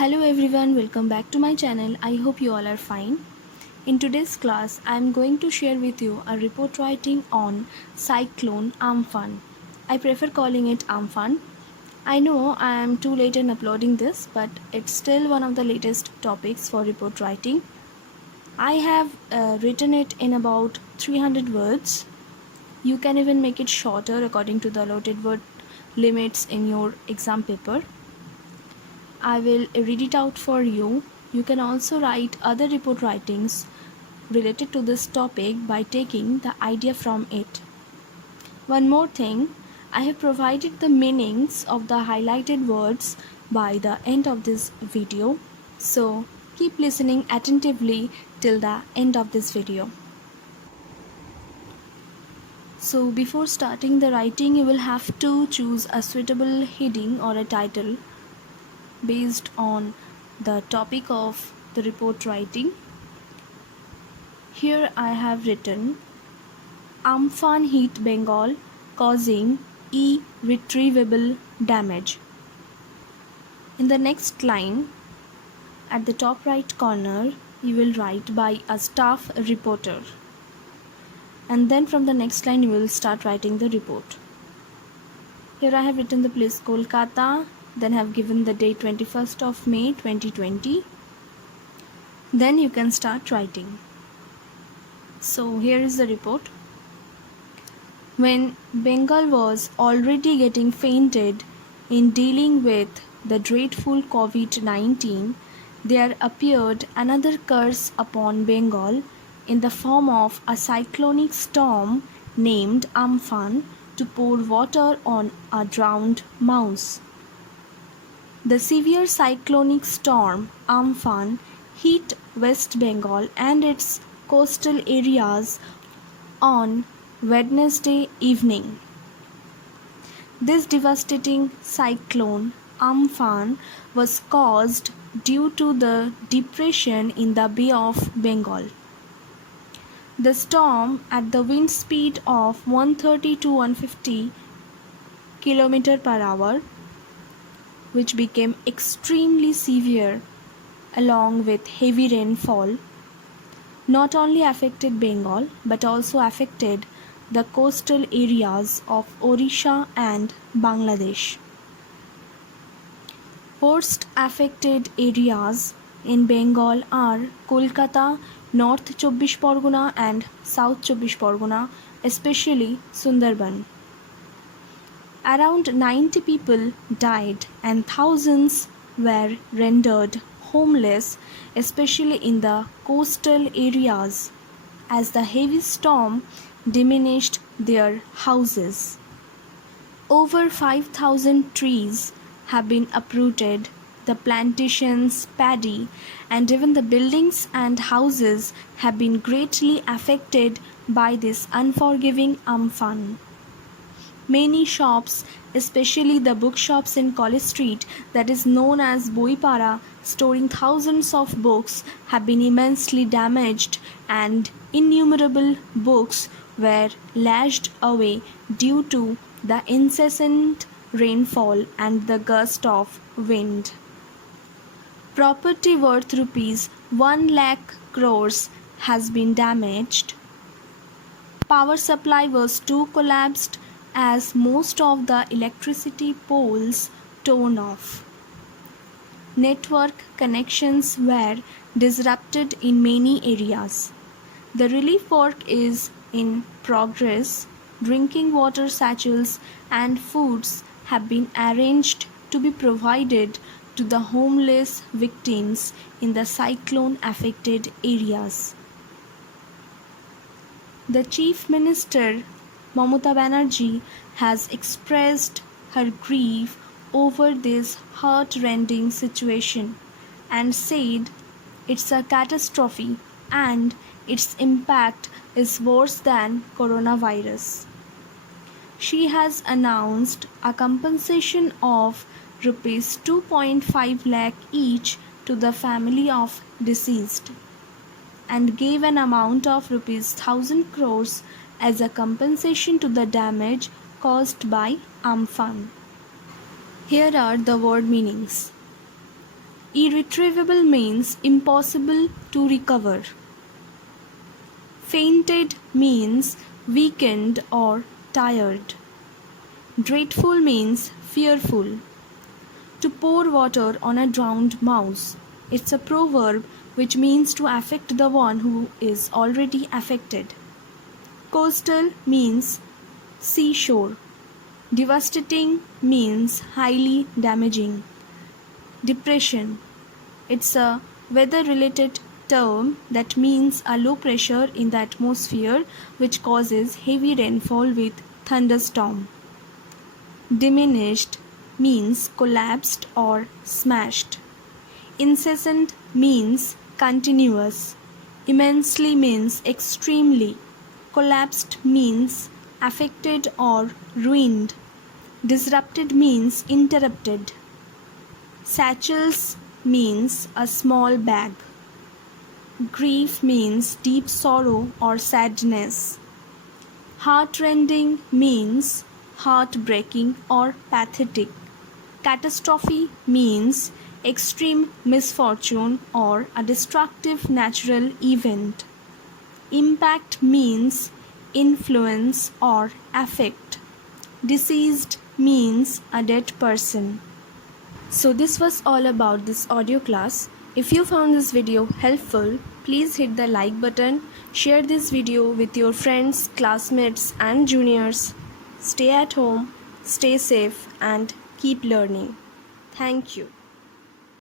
Hello everyone, welcome back to my channel. I hope you all are fine. In today's class, I am going to share with you a report writing on cyclone Amphan. I prefer calling it Amphan. I know I am too late in uploading this, but it's still one of the latest topics for report writing. I have written it in about 300 words. You can even make it shorter according to the allotted word limits in your exam paper. I will read it out for you. You can also write other report writings related to this topic by taking the idea from it. One more thing, I have provided the meanings of the highlighted words by the end of this video. So keep listening attentively till the end of this video. So before starting the writing, you will have to choose a suitable heading or a title based on the topic of the report writing. Here I have written Amphan hit Bengal causing irretrievable damage. In the next line, at the top right corner, you will write by a staff reporter. And then from the next line, you will start writing the report. Here I have written the place Kolkata, then have given the date 21st of May 2020. Then you can start writing. So here is the report. When Bengal was already getting fainted in dealing with the dreadful COVID-19, there appeared another curse upon Bengal in the form of a cyclonic storm named Amphan to pour water on a drowned mouse. The severe cyclonic storm Amphan hit West Bengal and its coastal areas on Wednesday evening. This devastating cyclone Amphan was caused due to the depression in the Bay of Bengal. The storm, at the wind speed of 130 to 150 km per hour, which became extremely severe along with heavy rainfall, not only affected Bengal but also affected the coastal areas of Odisha and Bangladesh. Worst affected areas in Bengal are Kolkata, North Chobbish Pargona and South Chobbish Pargona, especially Sundarban. Around 90 people died and thousands were rendered homeless, especially in the coastal areas, as the heavy storm diminished their houses. Over 5,000 trees have been uprooted. The plantations, paddy, and even the buildings and houses have been greatly affected by this unforgiving Amphan. Many shops, especially the bookshops in College Street, that is known as Boipara, storing thousands of books, have been immensely damaged, and innumerable books were lashed away due to the incessant rainfall and the gust of wind. Property worth rupees 1 lakh crores has been damaged. Power supply was too collapsed as most of the electricity poles torn off. Network connections were disrupted in many areas. The relief work is in progress. Drinking water satchels and foods have been arranged to be provided to the homeless victims in the cyclone affected areas. The Chief Minister Mamata Banerjee has expressed her grief over this heart-rending situation and said it's a catastrophe and its impact is worse than coronavirus. She has announced a compensation of rupees 2.5 lakh each to the family of deceased and gave an amount of rupees 1,000 crores as a compensation to the damage caused by Amphan. Here are the word meanings. Irretrievable means impossible to recover. Fainted means weakened or tired. Dreadful means fearful. To pour water on a drowned mouse. It's a proverb which means to affect the one who is already affected. Coastal means seashore. Devastating means highly damaging. Depression. It's a weather-related term that means a low pressure in the atmosphere which causes heavy rainfall with thunderstorm. Diminished means collapsed or smashed. Incessant means continuous. Immensely means extremely. Collapsed means affected or ruined. Disrupted means interrupted. Satchels means a small bag. Grief means deep sorrow or sadness. Heartrending means heartbreaking or pathetic. Catastrophe means extreme misfortune or a destructive natural event. Impact means influence or affect. Deceased means a dead person. So this was all about this audio class. If you found this video helpful, please hit the like button, share this video with your friends, classmates and juniors. Stay at home, stay safe and keep learning. Thank you.